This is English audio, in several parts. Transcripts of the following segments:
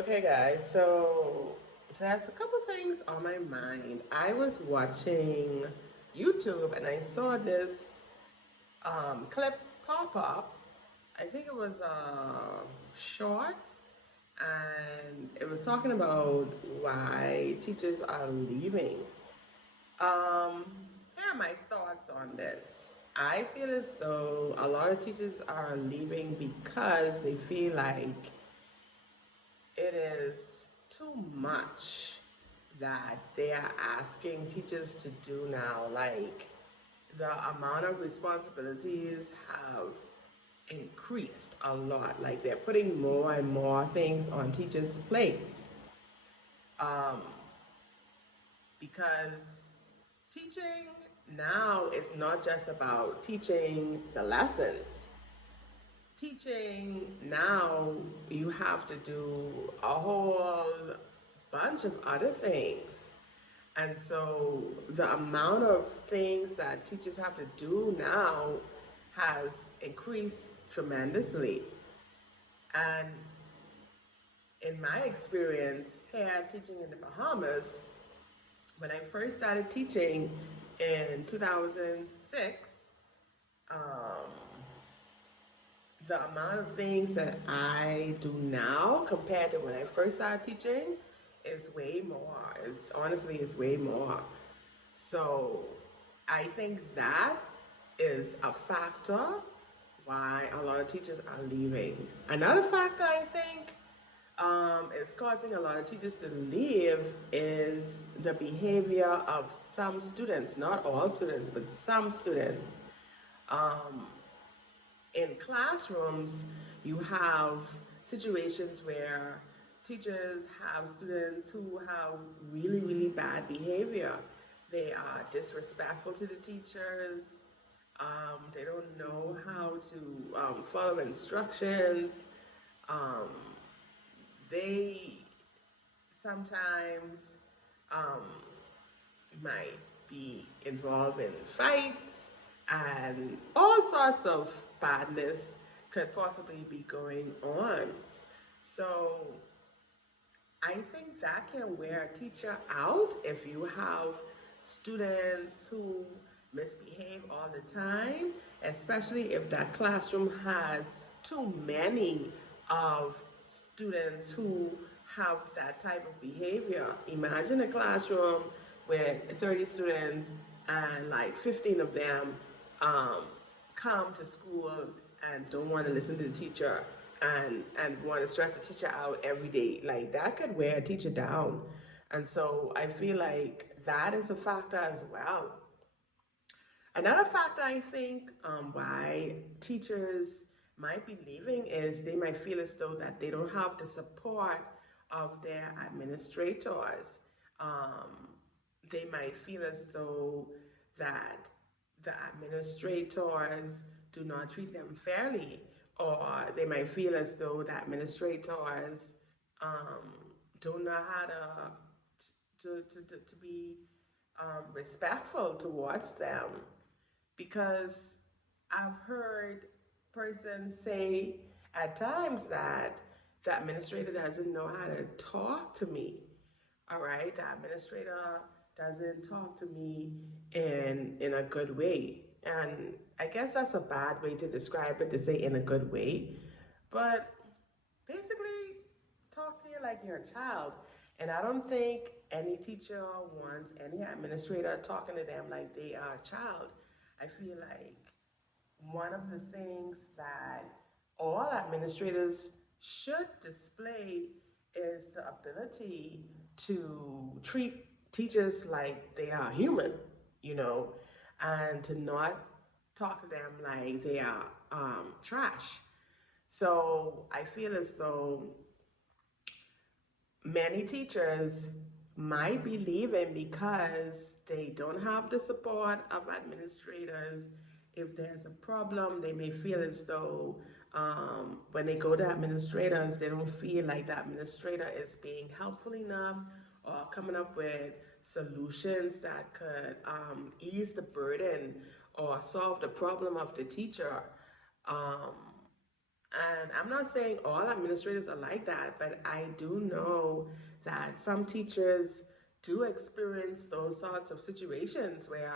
Okay, guys, so there's a couple things on my mind. I was watching YouTube and I saw this clip pop up. I think it was shorts, and it was talking about why teachers are leaving. Um, Here are my thoughts on this. I feel as though a lot of teachers are leaving because they feel like it is too much that they are asking teachers to do now. Like, the amount of responsibilities have increased a lot. Like, they're putting more and more things on teachers' plates. Um, because teaching now is not just about teaching the lessons. Teaching now, you have to do a whole bunch of other things. And so the amount of things that teachers have to do now has increased tremendously. And in my experience here teaching in the Bahamas, when I first started teaching in 2006, um, the amount of things that I do now compared to when I first started teaching is way more. It's honestly is way more. So I think that is a factor why a lot of teachers are leaving. Another factor I think is causing a lot of teachers to leave is the behavior of some students, not all students, but some students. Um, in classrooms, you have situations where teachers have students who have really, really bad behavior. They are disrespectful to the teachers. They don't know how to follow instructions. Um, they sometimes um, might be involved in fights, and all sorts of badness could possibly be going on. So I think that can wear a teacher out if you have students who misbehave all the time, especially if that classroom has too many of students who have that type of behavior. Imagine a classroom with 30 students and like 15 of them um, come to school and don't want to listen to the teacher and want to stress the teacher out every day. Like, that could wear a teacher down. And so I feel like that is a factor as well. Another factor I think why teachers might be leaving is they might feel as though that they don't have the support of their administrators. Um, they might feel as though that the administrators do not treat them fairly, or they might feel as though the administrators um, don't know how to be respectful towards them, because I've heard persons say at times that the administrator doesn't know how to talk to me. All right, the administrator doesn't talk to me in a good way. And I guess that's a bad way to describe it, to say in a good way. But basically, talk to you like you're a child. And I don't think any teacher wants any administrator talking to them like they are a child. I feel like one of the things that all administrators should display is the ability to treat teachers like they are human, you know, and to not talk to them like they are trash. So I feel as though many teachers might be leaving because they don't have the support of administrators. If there's a problem, they may feel as though when they go to administrators, they don't feel like the administrator is being helpful enough or coming up with solutions that could ease the burden or solve the problem of the teacher. Um, And I'm not saying all administrators are like that, but I do know that some teachers do experience those sorts of situations where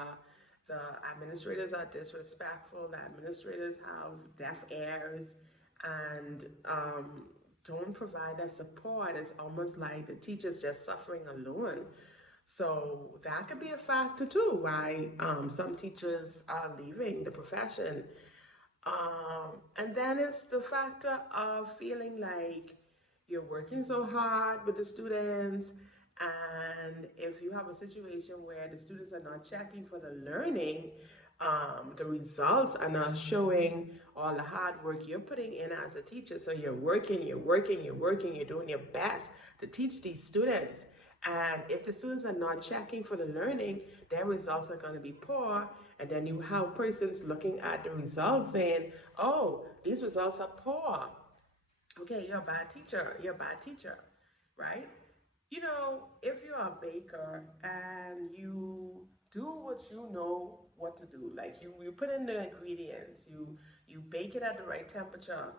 the administrators are disrespectful, the administrators have deaf ears, and don't provide that support. It's almost like the teacher's just suffering alone. So that could be a factor too, why some teachers are leaving the profession. And then it's the factor of feeling like you're working so hard with the students, and if you have a situation where the students are not checking for the learning, the results are not showing all the hard work you're putting in as a teacher. So you're working, you're doing your best to teach these students. And if the students are not checking for the learning, their results are going to be poor. And then you have persons looking at the results saying, oh, these results are poor. Okay, you're a bad teacher. You're a bad teacher, right? You know, if you're a baker and you do what you know what to do, like you put in the ingredients, you bake it at the right temperature,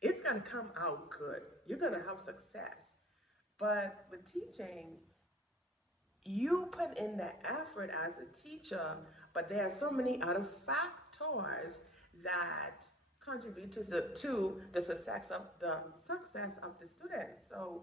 it's gonna come out good. You're gonna have success. But with teaching, you put in the effort as a teacher, but there are so many other factors that contribute to the success of the students. So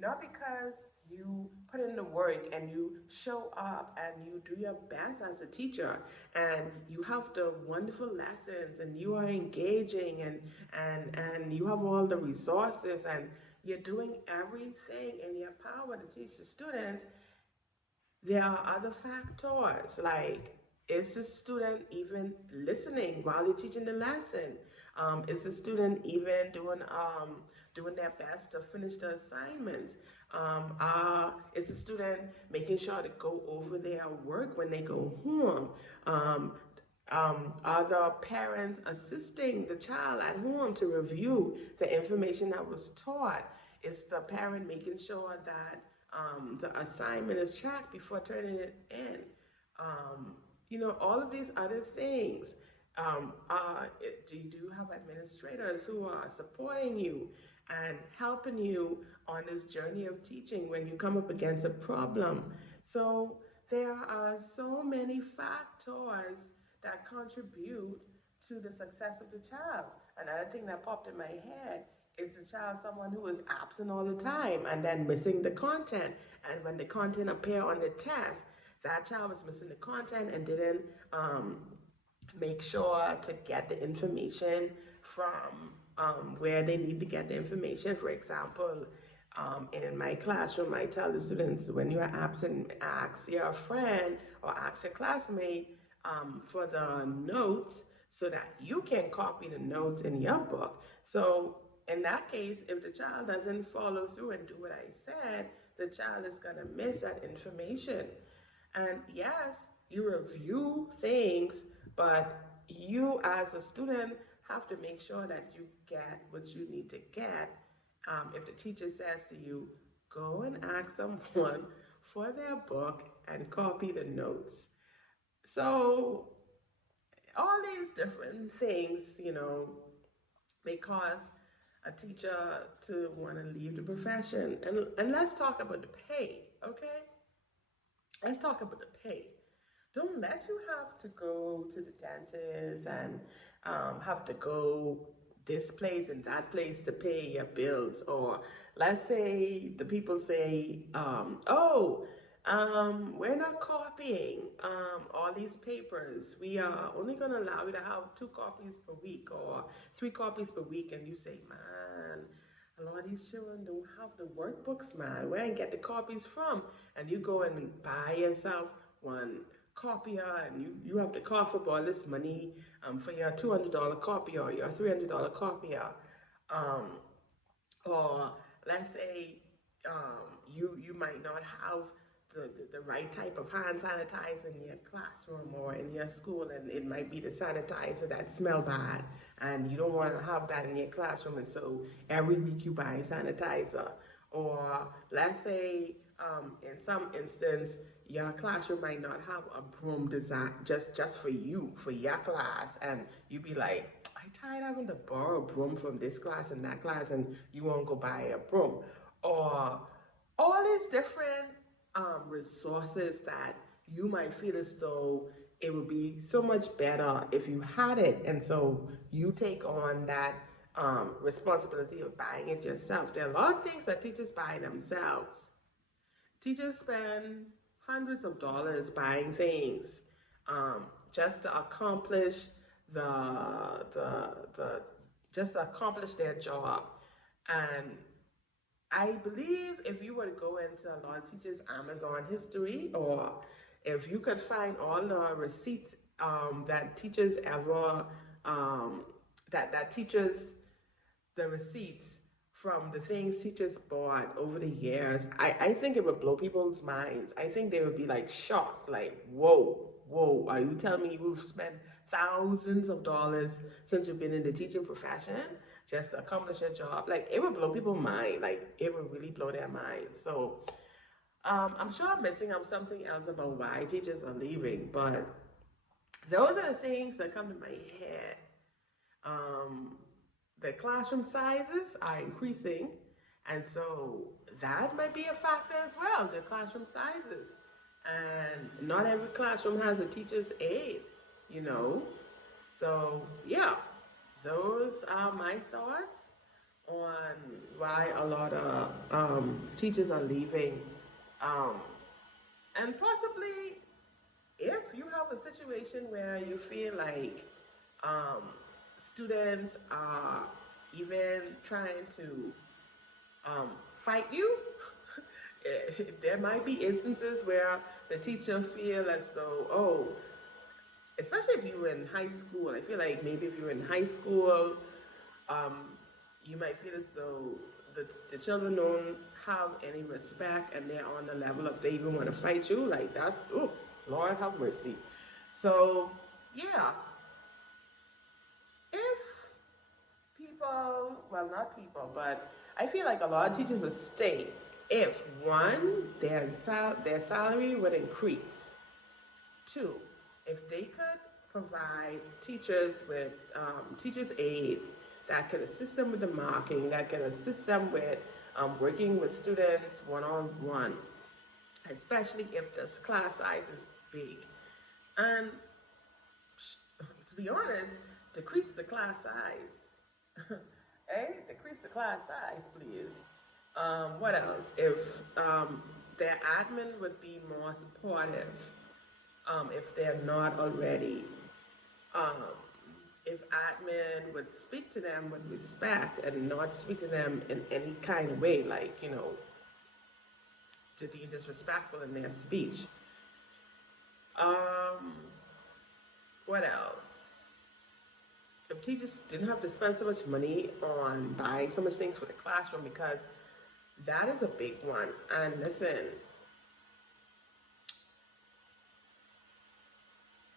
not because you put in the work and you show up and you do your best as a teacher and you have the wonderful lessons and you are engaging and you have all the resources and you're doing everything in your power to teach the students. There are other factors like, is the student even listening while you're teaching the lesson? Is the student even doing their best to finish the assignments? Is the student making sure to go over their work when they go home? Are the parents assisting the child at home to review the information that was taught? Is the parent making sure that the assignment is checked before turning it in? All of these other things. Do you have administrators who are supporting you and helping you on this journey of teaching when you come up against a problem? So there are so many factors that contribute to the success of the child. Another thing that popped in my head is the child someone who is absent all the time and then missing the content. And when the content appear on the test, that child was missing the content and didn't make sure to get the information from where they need to get the information. For example, in my classroom, I tell the students, when you are absent, ask your friend or ask your classmate for the notes so that you can copy the notes in your book. So in that case, if the child doesn't follow through and do what I said, the child is going to miss that information. And yes, you review things, but you as a student have to make sure that you get what you need to get. If the teacher says to you, go and ask someone for their book and copy the notes. So all these different things, may cause a teacher to want to leave the profession. And let's talk about the pay, okay? Let's talk about the pay. Don't let you have to go to the dentist and have to go this place and that place to pay your bills. Or let's say the people say, we're not copying all these papers. We are only going to allow you to have 2 copies per week or 3 copies per week. And you say, man, a lot of these children don't have the workbooks, man. Where I get the copies from? And you go and buy yourself one copier and you have to cough up all this money for your $200 copier or your $300 copier. Or let's say you might not have the right type of hand sanitizer in your classroom or in your school, and it might be the sanitizer that smell bad and you don't want to have that in your classroom, and so every week you buy sanitizer. Or let's say in some instance your classroom might not have a broom design just for you, for your class, and you be like, I tired of having to borrow a broom from this class and that class, and you won't go buy a broom. Or all these different resources that you might feel as though it would be so much better if you had it. And so you take on that responsibility of buying it yourself. There are a lot of things that teachers buy themselves. Teachers spend hundreds of dollars buying things just to accomplish the just to accomplish their job. And I believe if you were to go into a lot of teachers' Amazon history, or if you could find all the receipts that teachers ever that teachers the receipts from the things teachers bought over the years, I think it would blow people's minds. I think they would be like shocked, like, whoa, are you telling me you've spent thousands of dollars since you've been in the teaching profession just to accomplish your job? Like, it would blow people's mind. Like, it would really blow their minds. So, I'm sure I'm missing up something else about why teachers are leaving, but those are the things that come to my head. Um, the classroom sizes are increasing, and so that might be a factor as well, the classroom sizes. And not every classroom has a teacher's aide, you know. So, yeah, those are my thoughts on why a lot of teachers are leaving. Um, and possibly if you have a situation where you feel like um, students are even trying to fight you, there might be instances where the teacher feel as though, oh, especially if you were in high school, I feel like maybe if you were in high school, um, you might feel as though the children don't have any respect and they're on the level of they even want to fight you. Like, that's, oh, Lord have mercy. So, yeah, if people, well, not people, but I feel like a lot of teachers would stay if one, their salary would increase. Two, if they could provide teachers with teachers aid that can assist them with the marking, that can assist them with working with students one-on-one, especially if the class size is big. And to be honest, decrease the class size. Hey, decrease the class size, please. What else? If their admin would be more supportive, if they're not already. Um, if admin would speak to them with respect and not speak to them in any kind of way, like, you know, to be disrespectful in their speech. Um, what else? If teachers didn't have to spend so much money on buying so much things for the classroom, because that is a big one. And listen,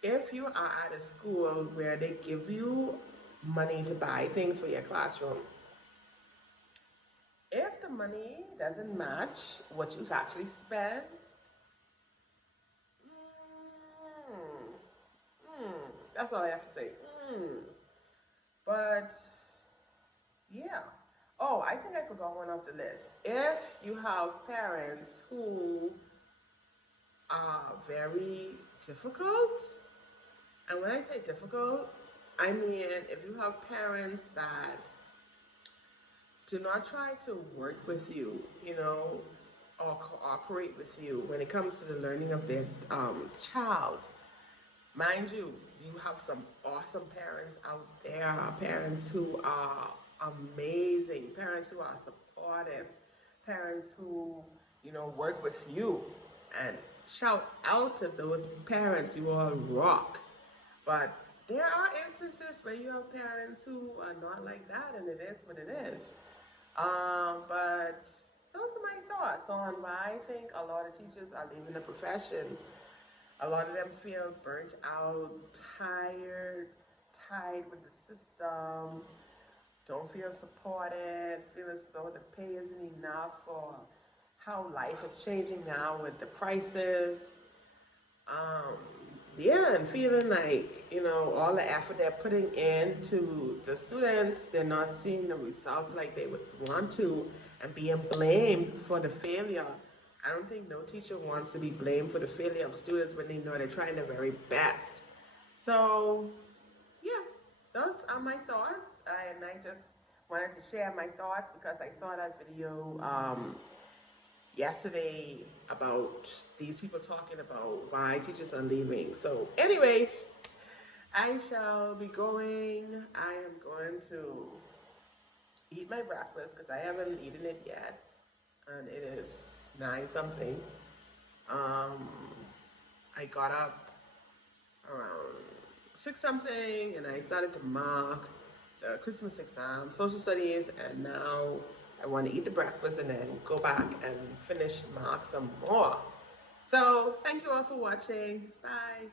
if you are at a school where they give you money to buy things for your classroom, if the money doesn't match what you actually spend, mm, that's all I have to say. But yeah. Oh, I think I forgot one off the list. If you have parents who are very difficult, and when I say difficult, I mean if you have parents that do not try to work with you, you know, or cooperate with you when it comes to the learning of their child. Mind you, you have some awesome parents out there, parents who are amazing, parents who are supportive, parents who, you know, work with you. And shout out to those parents, you all rock. But there are instances where you have parents who are not like that, and it is what it is. But those are my thoughts on why I think a lot of teachers are leaving the profession. A lot of them feel burnt out, tired with the system, don't feel supported, feel as though the pay isn't enough for how life is changing now with the prices. Um, yeah, and feeling like, all the effort they're putting into the students, they're not seeing the results like they would want to, and being blamed for the failure. I don't think no teacher wants to be blamed for the failure of students when they know they're trying their very best. So, yeah, those are my thoughts, and I just wanted to share my thoughts because I saw that video yesterday about these people talking about why teachers are leaving. So anyway, I shall be going. I am going to eat my breakfast because I haven't eaten it yet, and it is 9 something. Um, I got up around 6 something, and I started to mark the Christmas exam, social studies, and now I want to eat the breakfast and then go back and finish mark some more. So thank you all for watching. Bye.